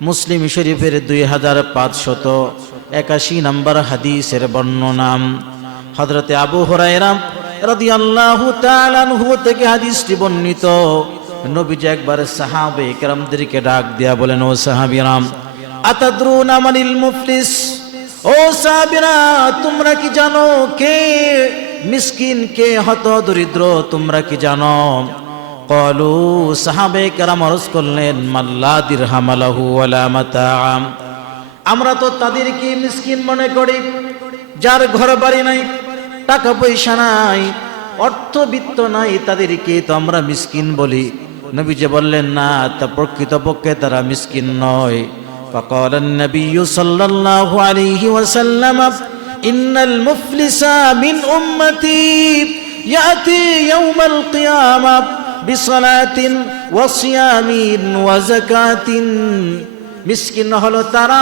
মুসলিম শরীফের দুই হাজার পাঁচশত একাশি নম্বর হাদিসের বর্ণনাম। হজরতে আবু হরাইরাম থেকে হাদিসটি বর্ণিত। একবার ডাক দিয়া বলেন, ও ও তোমরা কি জানো কে? মিসকিন কে? হত দরিদ্র তোমরা কি জানো? কলু সাহাবে কেরাম অরজ করলেন মাল্লা দিরহামালাহু ওয়ালা মাতাআম আমরা তো তাদেরকে মিসকিন মনে করি যার ঘর বাড়ি নাই টাকা পয়সা নাই অর্থবিত্ত নাই তাদেরকে তো আমরা মিসকিন বলি নবীজি বললেন না তা প্রকৃতপক্ষে তারা মিসকিন নয় فقال النبي صلى الله عليه وسلم إن المفلس من أمتي يأتي يوم القيامة বিসলাতিন ওয়াসিয়ামিন ওয়াজাকাতিন মিসকিন হলো তারা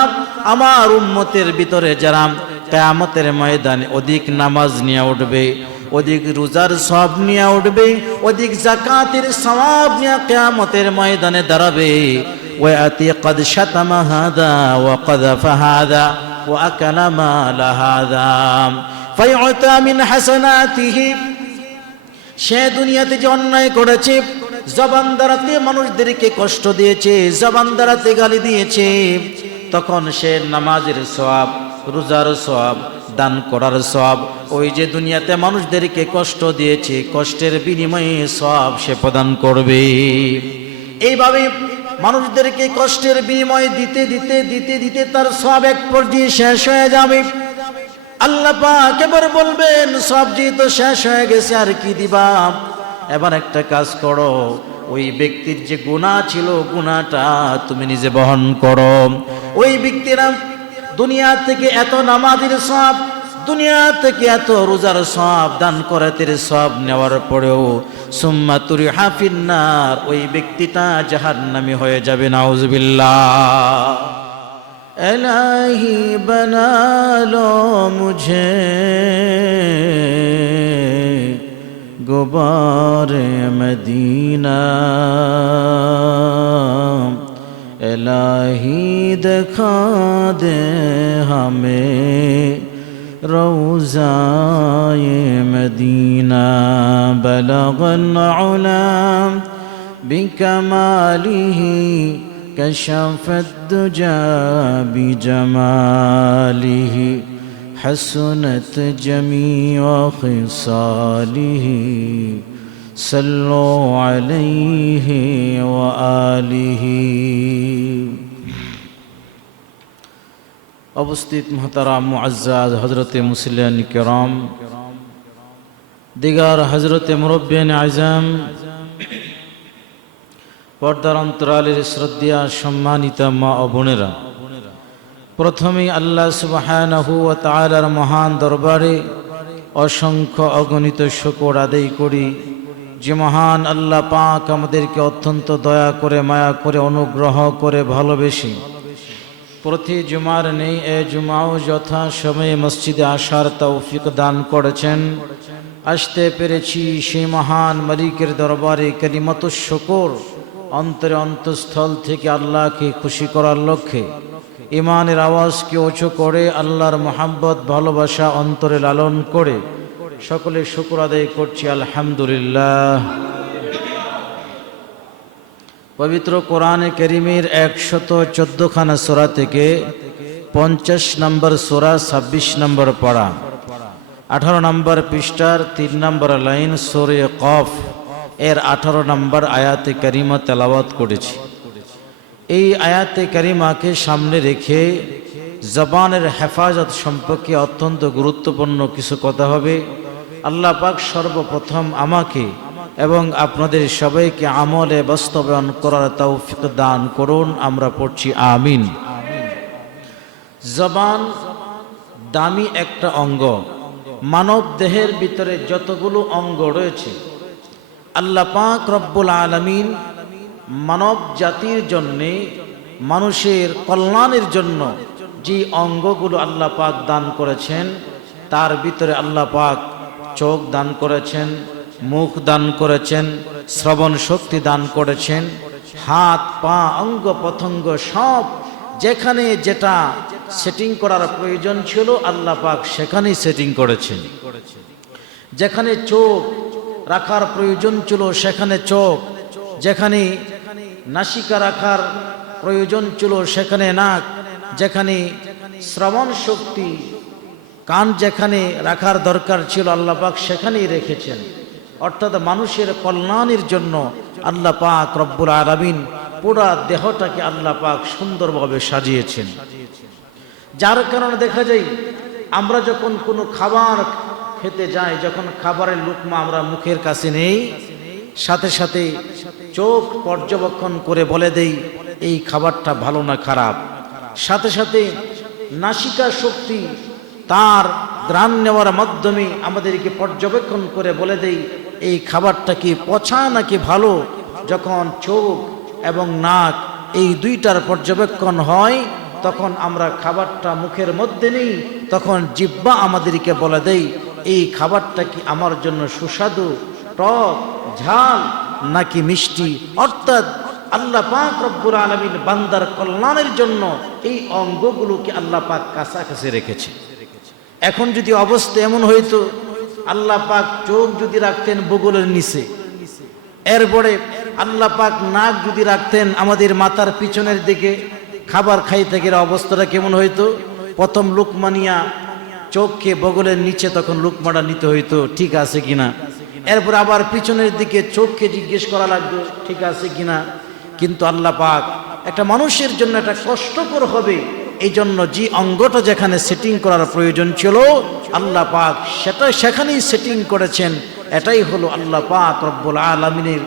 আমার উম্মতের ভিতরে যারা কেয়ামতের ময়দানে অধিক নামাজ নিয়ে উঠবে, অধিক রোজার সব নিয়ে উঠবে, অধিক জাকাতের সবাব নিয়ে কেয়ামতের ময়দানে দাঁড়াবে। ওয়াতি কদ শতমা হাদা ওয়া কদ ফাহাদা ওয়া কালামা লাহাদা ফায়ুতা মিন হাসানাতিহি সে দুনিয়াতে যে অন্যায় করেছে, জবান দ্বারাতে মানুষদেরকে কষ্ট দিয়েছে, জবান দ্বারাতে গালি দিয়েছে, তখন সে নামাজের সব রোজার সব দান করার সব ওই যে দুনিয়াতে মানুষদেরকে কষ্ট দিয়েছে, কষ্টের বিনিময়ে সব সে প্রদান করবে। এইভাবে মানুষদেরকে কষ্টের বিনিময় দিতে দিতে দিতে দিতে তার সব এক পর্যায়ে শেষ হয়ে যাবে। আল্লাহ পাক এবার বলবেন, সব তো শেষ হয়ে গেছে, আর কি দিবা? এবার একটা কাজ করো, ওই ব্যক্তির যে গুণা ছিল, গুণাটা তুমি নিজে বহন করো। ওই ব্যক্তিরা দুনিয়া থেকে এত নামাজের সব দুনিয়া থেকে এত রোজার সব দান করাতের সব নেওয়ার পরেও, সুম্মা তুরি হাফিন্নার ওই ব্যক্তিটা জাহান্নামী হয়ে যাবে, নাউজবিল্লাহ। الہی بنا لو مجھے غبار مدینہ الہی دکھا دے ہمیں روزائے مدینہ بلغ العلا بکمالہ كشف الدجى بجماله حسنت جميع خصاله صلوا عليه وآله অবস্থিত মহতারাম মুআজ্জাজ হজরতে মুসলিয়ান কেরাম দিগার হজরতে মুরব্বিয়ান আজম পর্দার অন্তরালের শ্রদ্ধা সম্মানিত মা ও বোনেরা। প্রথমেই আল্লাহ সুবাহানহু মহান দরবারে অসংখ্য অগণিত শকর আদায় করি। যে মহান আল্লাহ পাক আমাদেরকে অত্যন্ত দয়া করে, মায়া করে, অনুগ্রহ করে ভালোবেসে প্রতি জুমার নেই, এ জুমাও যথা সময়ে মসজিদে আসার তৌফিক দান করেছেন। আসতে পেরেছি সেই মহান মালিকের দরবারে কালিমত শকর। অন্তরে অন্তঃস্থল থেকে আল্লাহকে খুশি করার লক্ষ্যে ইমানের আওয়াজকে উঁচু করে আল্লাহর মোহাব্বত ভালোবাসা অন্তরে লালন করে সকলে শুকুর আদায় করছি, আলহামদুলিল্লাহ। পবিত্র কোরআনে করিমের একশত চোদ্দখানা সোরা থেকে পঞ্চাশ নম্বর সোরা, ছাব্বিশ নম্বর পড়া, আঠারো নম্বর পৃষ্ঠার তিন নম্বর লাইন সোরে কফ। এর আঠারো নম্বর আয়াতে করিমা তেলাওয়াত করেছি। এই আয়াতে করিমাকে সামনে রেখে জবানের হেফাজত সম্পর্কে অত্যন্ত গুরুত্বপূর্ণ কিছু কথা হবে। আল্লাহ পাক সর্বপ্রথম আমাকে এবং আপনাদের সবাইকে আমলে বাস্তবায়ন করার তৌফিক দান করুন। আমরা পড়ছি আমিন। জবান দামি একটা অঙ্গ। মানব দেহের ভিতরে যতগুলো অঙ্গ রয়েছে আল্লাহ পাক রব্বুল আলমিন মানব জাতির জন্যে, মানুষের কল্যাণের জন্য যে অঙ্গগুলো আল্লাহ পাক দান করেছেন, তার ভিতরে আল্লাহ পাক চোখ দান করেছেন, মুখ দান করেছেন, শ্রবণ শক্তি দান করেছেন, হাত, পা, অঙ্গ প্রত্যঙ্গ সব যেখানে যেটা সেটিং করার প্রয়োজন ছিল, আল্লাহ পাক সেখানেই সেটিং করেছেন। যেখানে চোখ রাখার প্রয়োজন ছিল সেখানে চোখ। যেখানে নাসিকা রাখার প্রয়োজন ছিল সেখানে নাক। যেখানে শ্রবণ শক্তি, কান যেখানে রাখার দরকার ছিল আল্লাহ পাক সেখানেই রেখেছেন। অর্থাৎ মানুষের কল্যাণের জন্য আল্লাহ পাক রব্বুল আলমিন পুরা দেহটাকে আল্লাহ পাক সুন্দরভাবে সাজিয়েছেন। যার কারণে দেখা যায়, আমরা যখন কোনো খাবার খেতে যাই যখন খাবারের লুকমা আমরা মুখের কাছে নেই, সাথে সাথে চোখ পর্যবেক্ষণ করে বলে দেই, এই খাবারটা ভালো না খারাপ? সাথে সাথে নাসিকা শক্তি তার গ্রাম নেওয়ার মাধ্যমে আমাদেরকে পর্যবেক্ষণ করে বলে দেই, এই খাবারটা কি পচা নাকি ভালো? যখন চোখ এবং নাক এই দুইটার পর্যবেক্ষণ হয়, তখন আমরা খাবারটা মুখের মধ্যে নেই, তখন জিব্বা আমাদেরকে বলে দেই এই খাবারটা কি আমার জন্য সুস্বাদু? টক, ঝাল নাকি মিষ্টি? অর্থাৎ আল্লাহ পাক রব্বুর আলমিন বান্দার কল্যাণের জন্য এই অঙ্গগুলোকে আল্লাহ পাক কাছাকাছি রেখেছে। এখন যদি অবস্থা এমন হইতো, আল্লাহ পাক চোখ যদি রাখতেন বগলের নিচে। এরপরে আল্লাহ পাক নাক যদি রাখতেন আমাদের মাথার পিছনের দিকে, খাবার খাইতে গেলে অবস্থাটা কেমন হইতো? প্রথম লুকমানিয়া চোখকে বগলের নিচে তখন লুকমাটা নিতে হইতো, ঠিক আছে কিনা? এরপর আবার পিছনের দিকে চোখকে জিজ্ঞেস করা লাগতো ঠিক আছে কিনা? কিন্তু আল্লাহ পাক একটা মানুষের জন্য একটা কষ্টকর হবে এই জন্য যে অঙ্গটা যেখানে সেটিং করার প্রয়োজন ছিল, আল্লাহ পাক সেটা সেখানেই সেটিং করেছেন। এটাই হলো আল্লাহ পাক রব্বুল আলমিনের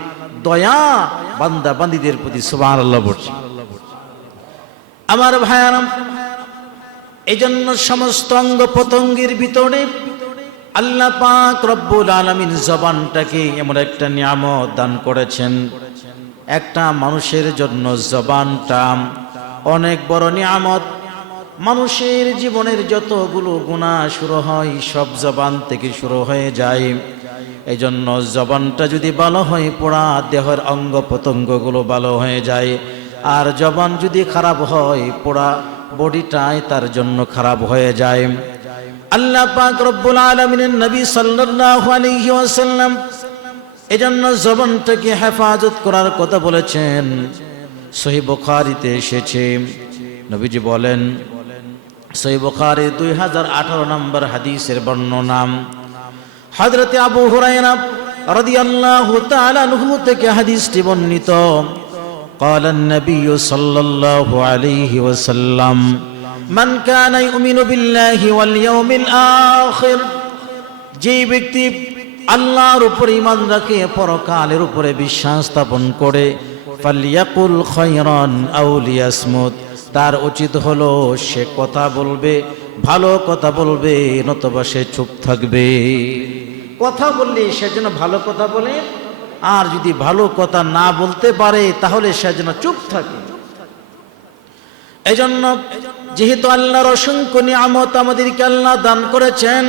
দয়া বান্দা বান্দিদের প্রতি সুবাহ আল্লাহ আমার ভাইয়ারাম এই জন্য সমস্ত অঙ্গ পতঙ্গের ভিতরে আল্লাহ পাক রব্বুল আলমিন জবানটাকে এমন একটা নিয়ামত দান করেছেন। একটা মানুষের জন্য জবানটা অনেক বড় নিয়ামত। মানুষের জীবনের যতগুলো গুণা শুরু হয়, সব জবান থেকে শুরু হয়ে যায়। এই জন্য জবানটা যদি ভালো হয় পোড়া দেহের অঙ্গ প্রত্যঙ্গগুলো ভালো হয়ে যায়। আর জবান যদি খারাপ হয় পোড়া বডিটাই তার জন্য খারাপ হয়ে যায়। আল্লাহ পাক রব্বুল আলমিনের নবী সাল্লাল্লাহু আলাইহি ওয়াসাল্লাম এজন্য জবানটাকে হেফাজত করার কথা বলেছেন। সহি বুখারীতে এসেছে। নবীজি বলেন, সহি বুখারী দুই হাজার আঠারো নম্বর হাদিসের বর্ণনা হযরতে আবু রাদিয়াল্লাহু তাআলা আনহু থেকে হাদিসটি বর্ণিত। قال النبي صلى الله عليه وسلم من كان يؤمن بالله واليوم الآخر যে ব্যক্তি আল্লাহর উপর ইমান রাখে পরকালের উপরে বিশ্বাস স্থাপন করে ফালিয়াকুল খয়রান আউলিয়াসমুত তার উচিত হলো সে কথা বলবে ভালো কথা বলবে নতবা সে চুপ থাকবে কথা বললে সে যেন ভালো কথা বলে আর যদি ভালো কথা না বলতে পারে, তাহলে সে যেন চুপ থাকে। এজন্য যেহেতু আল্লাহর অসংখ্য নিয়ামত আমাদেরকে আল্লাহ দান করেছেন,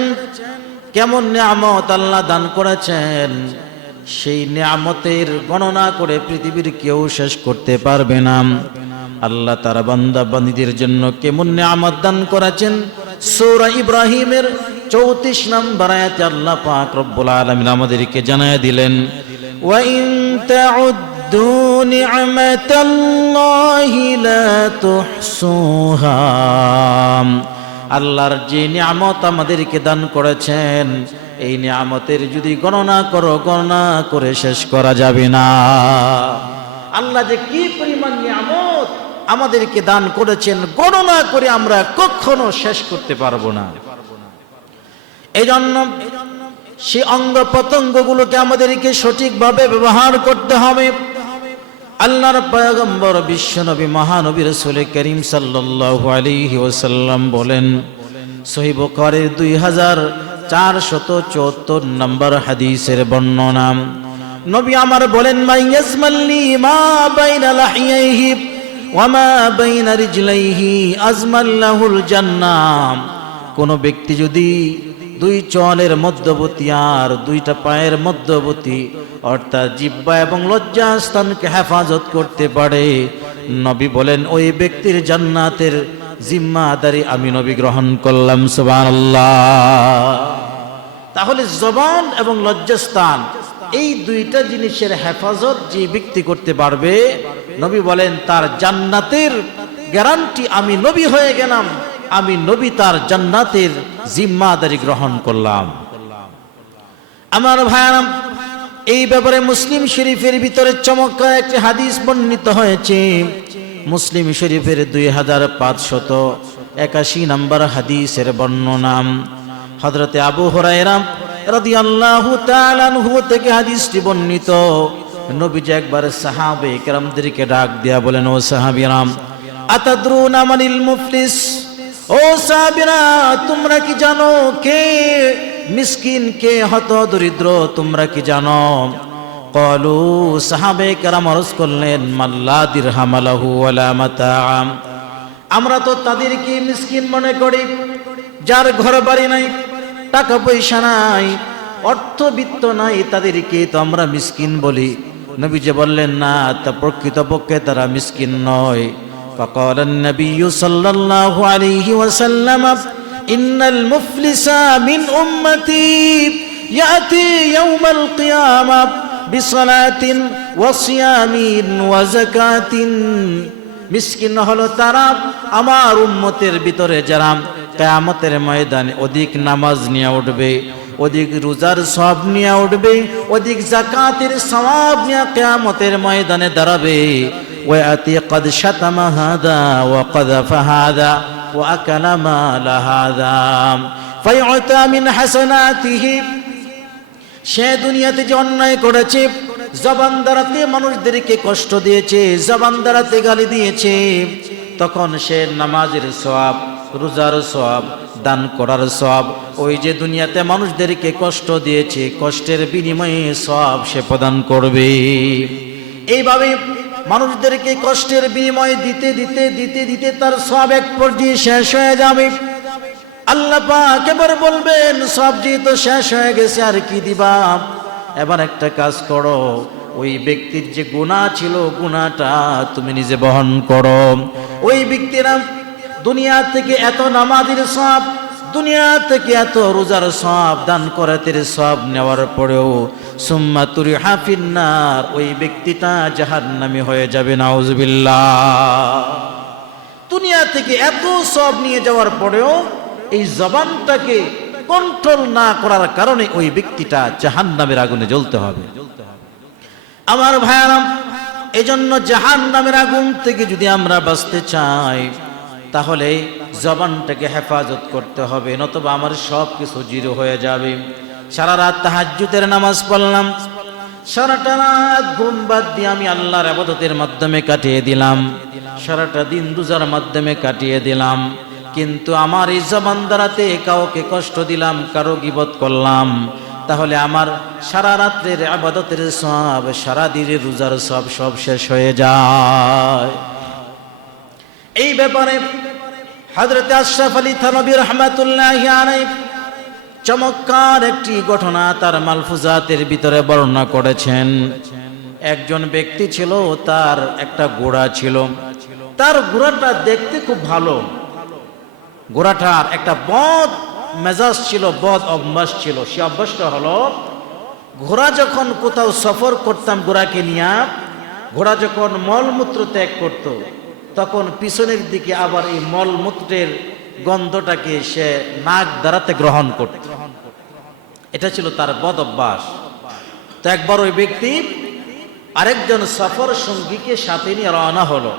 কেমন নিয়ামত আল্লাহ দান করেছেন? সেই নিয়ামতের গণনা করে পৃথিবীর কেউ শেষ করতে পারবে না। আল্লাহ তার বান্দা বান্দীদের জন্য কেমন নিয়ামত দান করেছেন? সূরা ইব্রাহিমের চৌত্রিশ নম্বর আয়াতে আল্লাহ পাক রব্বুল আলামিন আমাদেরকে জানায় দিলেন وإن تعدوا نعمة الله لا تحصوها আল্লাহর যে নিয়ামত আমাদেরকে দান করেছেন এই নিয়ামতের যদি গণনা করো গণনা করে শেষ করা যাবে না আল্লাহ যে কি পরিমাণ নিয়ামত আমাদেরকে দান করেছেন গণনা করে আমরা কখনো শেষ করতে পারবো না এই জন্য সে অঙ্গ প্রত্যঙ্গগুলোকে আমাদেরকে সঠিকভাবে ব্যবহার করতে হবে। আল্লাহর পয়গম্বর বিশ্বনবী, মহানবী রসুল করিম সাল্লাল্লাহু আলাইহি ওয়াসাল্লাম বলেন সহি বুখারীর দুই হাজার চারশত চুয়াত্তর নম্বর হাদিসের বর্ণনা, নবী আমার বলেন মাইয়াসমাল্লি মা বাইনা লাহিয়াইহি ওয়া মা বাইনা রিজলাইহি আজমাল্লাহুল জান্নাহ। কোন ব্যক্তি যদি দুই চলের মধ্যবর্তী আর দুইটা পায়ের মধ্যবর্তী। অর্থাৎ জিব্বা এবং লজ্জা স্থানকে হেফাজত করতে পারে। নবী বলেন, ওই ব্যক্তির জান্নাতের জিম্মাদারি আমি নবী গ্রহণ করলাম তাহলে জবান এবং লজ্জাস্থান, এই দুইটা জিনিসের হেফাজত যে ব্যক্তি করতে পারবে, নবী বলেন, তার জান্নাতের গ্যারান্টি আমি নবী হয়ে গেলাম। আমি নবী তার জান্নাতের জিম্মাদারি গ্রহণ করলাম। আমার ভাইয়ারাম, এই ব্যাপারে মুসলিম শরীফের ভিতরে চমৎকার একটি হাদিস বর্ণিত হয়েছে। মুসলিম শরীফের দুই হাজার পাঁচশত একাশি নম্বর হাদিসের বর্ণনাম। হজরতে আবু হরাইরাম রাদি আল্লাহ থেকে হাদিসটি বর্ণিত। নবীজি একবার সাহাবে কেরামদেরকে ডাক দিয়া বলেন, ও সাহাবিরাম, আতাদ্রুন আমানিল মুফলিস? ও সাহাবিরা, তোমরা কি জানো কে মিসকিন, কে হত দরিদ্র, তোমরা কি জানো? কলু সাহাবে কেরাম অরজ করলেন, মাল্লা দিরহামালাহু ওয়ালা মাতাআম। আমরা তো তাদেরকে মিসকিন মনে করি, যার ঘর বাড়ি নাই, টাকা পয়সা নাই অর্থবিত্ত নাই, তাদেরকে তো আমরা মিসকিন বলি। নবী যে বললেন, না, তা প্রকৃতপক্ষে তারা মিসকিন নয়। فقال النبي صلى الله عليه وسلم إن المفلس من أمتي يأتي يوم القيامة بصلاة وصيام وزكاة মিসকিন হলো তারা আমার উম্মতের ভিতরে যারা কেয়ামতের ময়দানে অধিক নামাজ নিয়ে উঠবে অধিক রোজার সব নিয়ে উঠবে অধিক জাকাতের সওয়াব নিয়ে কেয়ামতের ময়দানে দাঁড়াবে ويأتي قد شتم هذا وقذف هذا وأكل مال هذا فيعطى من حسناته সে দুনিয়াতে যে অন্যায় করেছে জবান দ্বারাতে মানুষদেরকে কষ্ট দিয়েছে জবান দ্বারাতে গালি দিয়েছে তখন সে নামাজের সব রোজার সব দান করার সব ওই যে দুনিয়াতে মানুষদেরকে কষ্ট দিয়েছে কষ্টের বিনিময়ে সব সে প্রদান করবে এইভাবে মানুষদেরকে কষ্টের বিনিময় দিতে দিতে দিতে দিতে তার সব এক পর্যায়ে শেষ হয়ে যাবে। আল্লাহ পাক বলবেন, সব তো শেষ হয়ে গেছে, আর কি দিবা? এবার একটা কাজ করো, ওই ব্যক্তির যে গুণা ছিল গুণাটা তুমি নিজে বহন করো। ওই ব্যক্তিরা দুনিয়া থেকে এত নামাজের সব দুনিয়া থেকে এত রোজার সব দান করাতের সব নেওয়ার পরেও সুম্মা তুরি হাফিন্নার ওই ব্যক্তিটা জাহান্নামী হয়ে যাবে, নাউজবিল্লাহ। দুনিয়া থেকে এত সব নিয়ে যাওয়ার পরেও এই জবানটাকে কন্ট্রোল না করার কারণে ওই ব্যক্তিটা জাহান নামের আগুনে জ্বলতে হবে। আমার ভাইয়ারাম, এজন্য জাহান নামের আগুন থেকে যদি আমরা বাঁচতে চাই, তাহলে জবানটাকে হেফাজত করতে হবে, নতুবা আমার সব কিছু জিরো হয়ে যাবে। সারা রাত তাহাজ্জুদের নামাজ পড়লাম। সারাটা রাত ঘুম বাদ দিয়ে আমি আল্লাহর আবাদতের মাধ্যমে কাটিয়ে দিলাম। সারাটা দিন রোজার মাধ্যমে কাটিয়ে দিলাম। কিন্তু আমার এই জবান দ্বারাতে কাউকে কষ্ট দিলাম, কারও গিবত করলাম। তাহলে আমার সারা রাত্রের আবাদতের সব সারা দিনের রোজার সব সব শেষ হয়ে যায়। এই ব্যাপারে হজরত আশরাফ আলী থানবী রহমাতুল্লাহ আলাই চমৎকার একটি ঘটনা তার মালফুজাতের ভিতরে বর্ণনা করেছেন। একজন ব্যক্তি ছিল, তার একটা ঘোড়া ছিল। তার ঘোড়াটা দেখতে খুব ভালো। ঘোড়াটার একটা বদ মেজাজ ছিল, বদ অভ্যাস ছিল। সে অভ্যাসটা হলো, ঘোড়া যখন কোথাও সফর করতাম ঘোড়াকে নিয়ে, ঘোড়া যখন মলমূত্র ত্যাগ করত, তখন পিছনের দিকে আবার এই মলমূত্রের গন্ধটাকে সে নাক দ্বারাতে গ্রহণ করত। এটা ছিল তার বদ অভ্যাস তো একবার ওই ব্যক্তি আরেকজন সফর সঙ্গীকে সাথে নিয়ে রওনা হলো।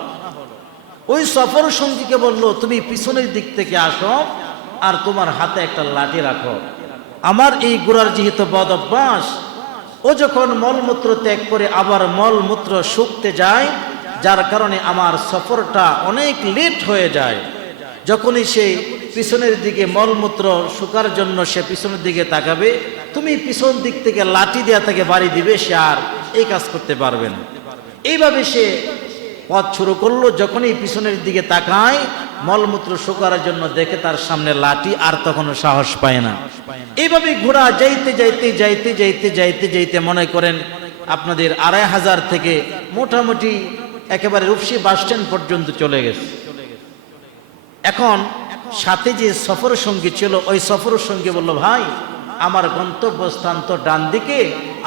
ওই সফর সঙ্গীকে বলল, তুমি পিছনের দিক থেকে আসো আর তোমার হাতে একটা লাঠি রাখো। আমার এই গোড়ার যেহেতু বদ অভ্যাস ও যখন মলমূত্র ত্যাগ করে আবার মলমূত্র শুকতে যায়, যার কারণে আমার সফরটা অনেক লেট হয়ে যায়। যখনই সে পিছনের দিকে মলমূত্র শুকার জন্য সে পিছনের দিকে তাকাবে, তুমি পিছন দিক থেকে লাঠি দেওয়া তাকে বাড়ি দিবে, সে আর এই কাজ করতে পারবে না। এইভাবে সে পথ শুরু করল, যখনই পিছনের দিকে তাকায়, মলমূত্র শুকানোর জন্য দেখে তার সামনে লাঠি আর তখনও সাহস পায় না। এইভাবে ঘোড়া যাইতে যাইতে যাইতে যাইতে যাইতে যাইতে মনে করেন আপনাদের আড়াই হাজার থেকে মোটামুটি একেবারে রূপসী বাস স্ট্যান্ড পর্যন্ত চলে গেছে। এখন সাথে যে সফর সঙ্গী ছিল, ওই সফর সঙ্গী বলল, ভাই, আমার গন্তব্যস্থান তো ডান দিকে,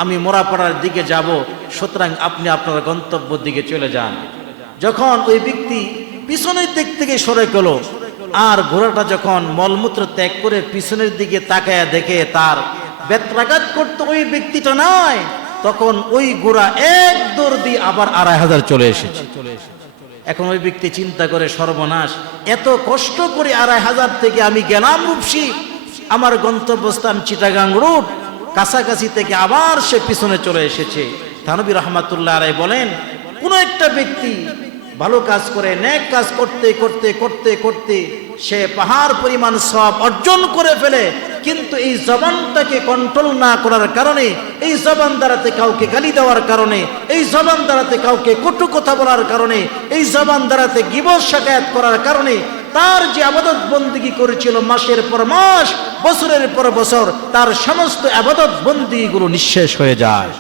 আমি মোরাপাড়ার দিকে যাব, সুতরাং আপনি আপনার গন্তব্য দিকে চলে যান। যখন ওই ব্যক্তি পিছনের দিক থেকে সরে গেল, আর ঘোড়াটা যখন মলমূত্র ত্যাগ করে পিছনের দিকে তাকায়া দেখে তার বেত্রাঘাত করতো ওই ব্যক্তিটা নয় তখন ওই ঘোড়া এক দৌড় দিয়ে আবার আড়াই হাজার চলে এসেছে। এখন ওই ব্যক্তি চিন্তা করে সর্বনাশ। এত কষ্ট করে আড়াই হাজার থেকে আমি গেলাম রূপসী। আমার গন্তব্যস্থান চিটাগাং রোড। কাছাকাছি থেকে আবার সে পিছনে চলে এসেছে। থানবী রহমাতুল্লাহ রায় বলেন, কোন একটা ব্যক্তি ভালো কাজ করে ন্যাক কাজ করতে করতে করতে করতে সে পাহাড় পরিমাণ সব অর্জন করে ফেলে। কিন্তু এই জবানটাকে কন্ট্রোল না করার কারণে, এই জবান দ্বারাতে কাউকে গালি দেওয়ার কারণে, এই জবান দ্বারাতে কাউকে কটু কথা বলার কারণে, এই জবান দ্বারাতে গিবস শাকায়াত করার কারণে, তার যে আবাদত বন্দিগি করেছিল মাসের পর মাস, বছরের পর বছর, তার সমস্ত আবাদত বন্দিগুলো নিঃশেষ হয়ে যায়।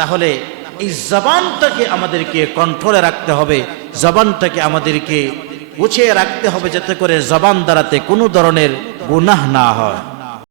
তাহলে এই জবানটাকে আমাদেরকে কন্ট্রোলে রাখতে হবে জবানটাকে আমাদেরকে গুছিয়ে রাখতে হবে যাতে করে জবান দ্বারাতে কোনো ধরনের গুনাহ না হয়